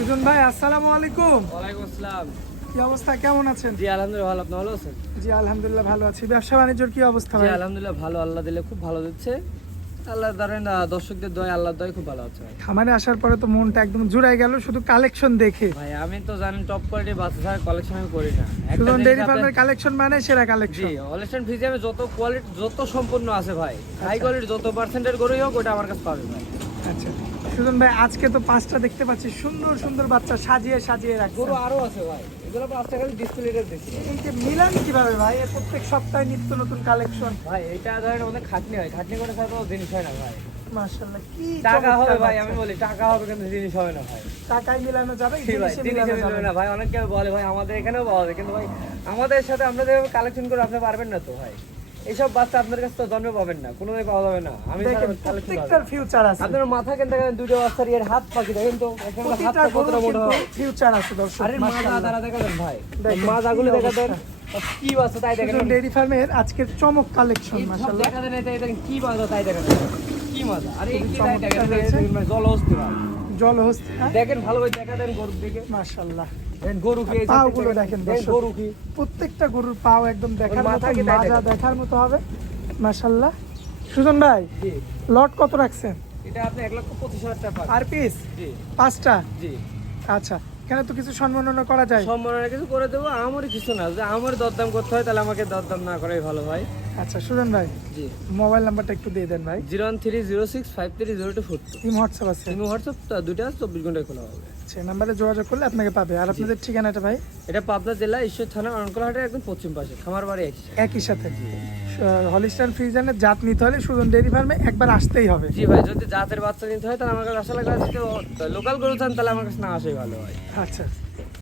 সুজন ভাই আসসালামু আলাইকুম। ওয়ালাইকুম আসসালাম। কি অবস্থা, কেমন আছেন? জি আলহামদুলিল্লাহ ভালো, আপনি ভালো আছেন? জি আলহামদুলিল্লাহ ভালো আছি। ব্যবসা বাণিজ্যের কি অবস্থা জি ভাই? আলহামদুলিল্লাহ ভালো, আল্লাহ দিলে খুব ভালো দিচ্ছে। আল্লাহ ধরেন দর্শকদের দয়, আল্লাহর দয় খুব ভালো আছে ভাই। খামারে আসার পরে তো মনটা একদম জুড়াই গেল শুধু কালেকশন দেখে। ভাই আমি তো জানেন টপ কোয়ালিটির বাচ্চা ছাড়া কালেকশন আমি করি না। সুজন ডেইরি ফার্মের কালেকশন মানে সেরা জি কালেকশন। অলস্টাইন ফ্রিজিয়ামে যত কোয়ালিটি যত সম্পূর্ণ আছে ভাই, হাই কোয়ালিটি যত পার্সেন্টের গরুই হোক ওটা আমার কাছে পাবে ভাই। আচ্ছা সুজন ভাই, আজকে তো 5টা দেখতে পাচ্ছি সুন্দর সুন্দর বাচ্চা সাজিয়ে সাজিয়ে রাখছেন। গরু আরো আছে ভাই, এগুলো পাঁচটা খালি ডিসপ্লেতে দেখি এই যে মিলান কিভাবে ভাই? এর প্রত্যেক সপ্তাহে নিত্য নতুন কালেকশন। ভাই। এটা ধরেন অনেক খাটনি হয়, খাটনি করে ছাড়া কোনো জিনিস হয় না ভাই। মাশাআল্লাহ, কি টাকা হবে চমৎকার ভাই, বাচ্চা। আমি বলি টাকা হবে কিন্তু জিনিস হবে না ভাই। টাকায় মিলানো যাবে, জি ভাই, জিনিসে জিনিসে মিলানো যাবে মিলবে না। না ভাই। অনেকে বলে ভাই আমাদের এখানেও পাওয়া যায়, কিন্তু ভাই আমাদের সাথে আমরা যেভাবে কালেকশন করে আপনি পারবেন না তো ভাই। এইসব বাচ্চা আপনার কাছে তো জন্মে পাবেন না, কোনোদিন পাওয়া যাবে না। আমি দেখেন প্রত্যেকটার ফিউচার আছে। আপনার মাথা কেন দেখেন, দুটো বাচ্চার এর হাত পাখি দেখেন তো, একটা হাত প্রতিটা কতটা গরুর মোটা কিন্তু হয়। ফিউচার আছে দর্শক। আরে মাজা মাশাআল্লাহ। তারা দেখা দেন ভাই, দেখেন, মাজাগুলো কি দেখা দেন, অবস্থা। কি বাচ্চা তাই দেখেন। সুজন ডেইরি ফার্মের আজকের চমক কালেকশন এই সব মাশাআল্লাহ। দেখা দেন, এই দেখেন কি মাজা তাই দেখেন, কি মাজা। আরে এই খুবই কি তাই দেখেন, চমৎকার হয়েছে। জল অস্থির ভাই। জলহস্তি দেখেন ভালো ভাই, দেখা দেন গরুর দিকে, মাশাআল্লাহ। দেখেন গরু কি, এই পাও সাইডে গুলো দেখেন দর্শক। গরু কি। প্রত্যেকটা গরুর পাও একদম দেখার ওর মাথা মতো, কি তাই মাজা দেখেন। দেখার মতো হবে মাশাআল্লাহ। সুজন ভাই, জি লট কত রাখছেন? এটা আপনি 1,25,000 টাকা পাবেন। আর পিস জি 5টা? জি আচ্ছা, এখানে তো কিছু সম্মাননা করা যায়। সম্মাননা কিছু করে দেবো, আমারই কিছু না, যে আমার দরদাম করতে হয় তাহলে আমাকে দরদাম না করাই ভালো ভাই। আচ্ছা সুজন ভাই, জি মোবাইল নাম্বারটা একটু দিয়ে দেন ভাই। 01306530242। ইম হোয়াটসঅ্যাপ আছে? ইমো হোয়াটসঅ্যাপ দুইটা 24 ঘন্টায় খোলা হবে। আচ্ছা, এই নাম্বারে যোগাযোগ করলে আপনাকে পাবে। আর আপনাদের ঠিকানাটা ভাই? এটা পাবনা জেলা ঈশ্বর থানা অরণকোলাহাটের একদম পশ্চিম পাশে, খামার বাড়ি একই। একই সাথে। হলিস্টাইন ফ্রিজিয়ানের জাত নিতে হলে সুজন ডেইরি ফার্মে একবার আসতেই হবে। জি ভাই, যদি জাতের বাচ্চা নিতে হয় তাহলে আমার কাছে আসা লাগবে। যদি লোকাল গরু চান তাহলে আমার কাছে না আসাই ভালো হয়। আচ্ছা।